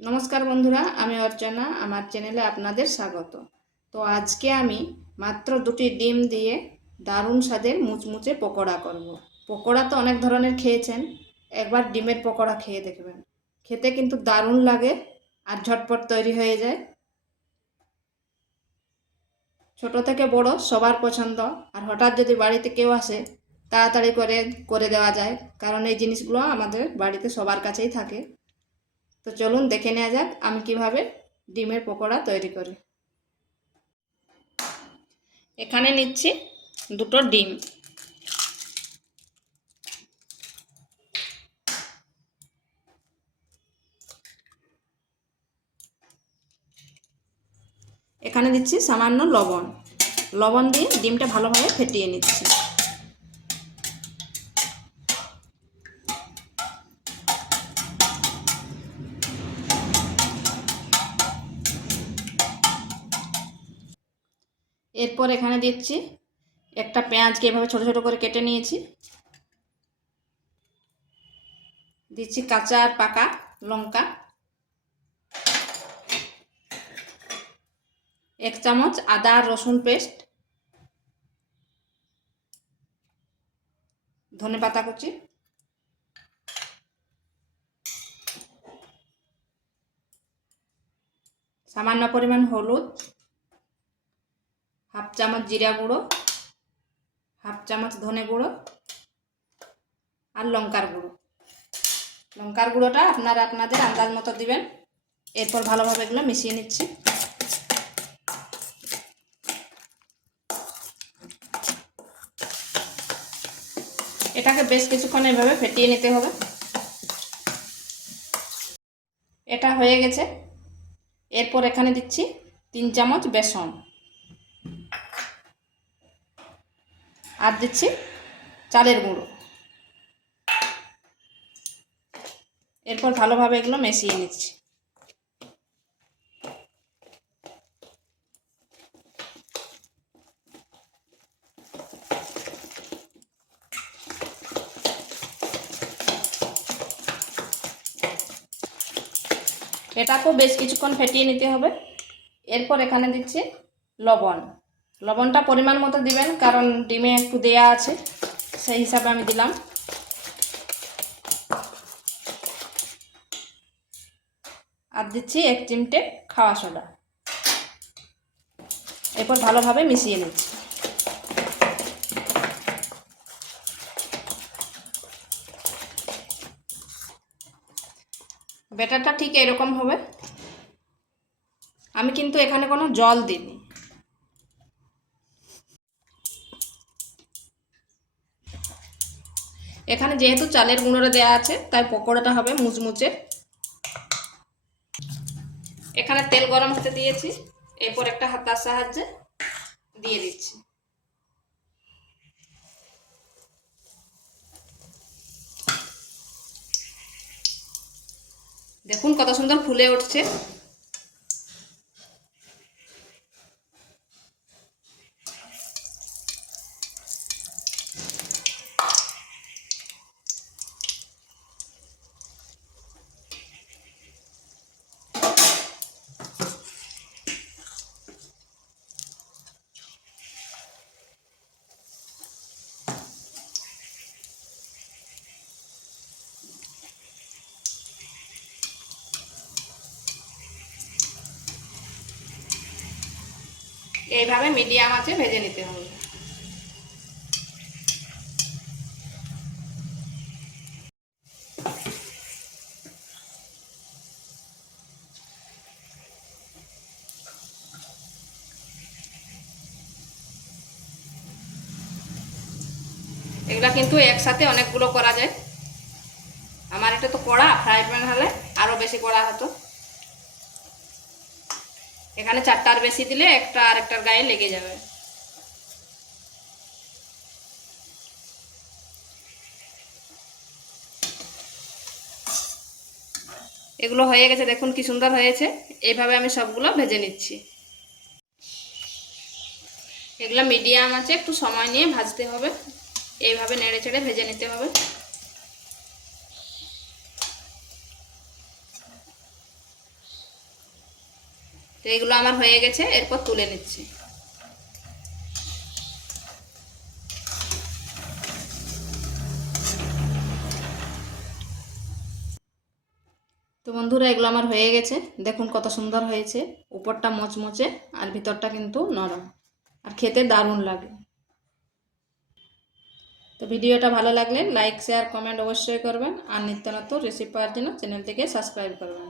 নমস্কার বন্ধুরা, আমি অর্চনা। আমার চ্যানেলে আপনাদের স্বাগত। তো আজকে আমি মাত্র দুটি ডিম দিয়ে দারুণ স্বাদের মুচমুচে পকোড়া করব। পকোড়া তো অনেক ধরনের খেয়েছেন, একবার ডিমের পকোড়া খেয়ে দেখবেন। খেতে কিন্তু দারুণ লাগে আর ঝটপট তৈরি হয়ে যায়। ছোট থেকে বড় সবার পছন্দ। আর হঠাৎ যদি বাড়িতে কেউ আসে, তাড়াতাড়ি করে করে দেওয়া যায়, কারণ এই জিনিসগুলো আমাদের বাড়িতে সবার কাছেই থাকে। তো চলুন দেখে নেওয়া যাক আমি কিভাবে ডিমের পকোড়া তৈরি করি। এখানে নিচ্ছি দুটো ডিম। এখানে দিচ্ছি সামান্য লবণ। লবণ দিয়ে ডিমটা ভালোভাবে ফেটিয়ে নিচ্ছি। এরপর এখানে দিচ্ছি একটা পেঁয়াজকে এভাবে ছোট ছোট করে কেটে নিয়েছি। দিচ্ছি কাঁচা আর পাকা লঙ্কা, 1 চামচ আদা আর রসুন পেস্ট, ধনেপাতা কুচি, সামান্য পরিমাণ হলুদ, 1/2 চামচ জিরা গুঁড়ো, 1/2 চামচ ধনে গুঁড়ো আর লঙ্কার গুঁড়ো। লঙ্কার গুঁড়োটা আপনারা আপনাদের আন্দাজ মতো দিবেন। এরপর ভালোভাবে এগুলো মিশিয়ে নিচ্ছি। এটাকে বেশ কিছুক্ষণ এভাবে ফেটিয়ে নিতে হবে। এটা হয়ে গেছে। এরপর এখানে দিচ্ছি 3 চামচ বেসন আর দিচ্ছি চালের গুঁড়ো। এরপর ভালোভাবে এগুলো মিশিয়ে নিচ্ছি। এটাকেও বেশ কিছুক্ষণ ফেটিয়ে নিতে হবে। এরপর এখানে দিচ্ছি লবণ। লবণটা পরিমাণ মতো দিবেন, কারণ ডিমে একটু দেয়া আছে, সেই হিসাবে আমি দিলাম। আর দিচ্ছি 1 চিমটে খাওয়া সোডা। এরপর ভালোভাবে মিশিয়ে নিচ্ছি। ব্যাটারটা ঠিক এরকম হবে। আমি কিন্তু এখানে কোনো জল দিইনি। এখানে যেহেতু চালের গুঁড়োটা দেওয়া আছে, তাই পকোড়াটা হবে মুচমুচে। এখানে তেল গরম হতে দিয়েছি। এরপর একটা হাতার সাহায্যে দিয়ে দিচ্ছি। দেখুন কত সুন্দর ফুলে উঠছে। এইভাবে মিডিয়াম আঁচে ভেজে নিতে হবে। এগুলা কিন্তু একসাথে অনেকগুলো করা যায়। আমার এটা তো কড়া, ফ্রাই প্যান হলে আরও বেশি করা হতো। এখানে 4টার বেশি দিলে একটা আরেকটার গায়ে লেগে যাবে। এগুলো হয়ে গেছে, দেখুন কি সুন্দর হয়েছে। এইভাবে আমি সবগুলো ভেজে নিচ্ছি। এগুলো মিডিয়াম আছে, একটু সময় নিয়ে ভাজতে হবে। এইভাবে নেড়ে চেড়ে ভেজে নিতে হবে। তো এগুলো আমার হয়ে গেছে, এরপর তুলে নিচ্ছি। তো বন্ধুরা, এগুলো আমার হয়ে গেছে। দেখুন কত সুন্দর হয়েছে, উপরটা মচমচে আর ভিতরটা কিন্তু নরম, আর খেতে দারুণ লাগে। তো ভিডিওটা ভালো লাগলে লাইক শেয়ার কমেন্ট অবশ্যই করবেন, আর নিত্য নতুন রেসিপি পাওয়ার জন্য চ্যানেলটিকে সাবস্ক্রাইব করবেন।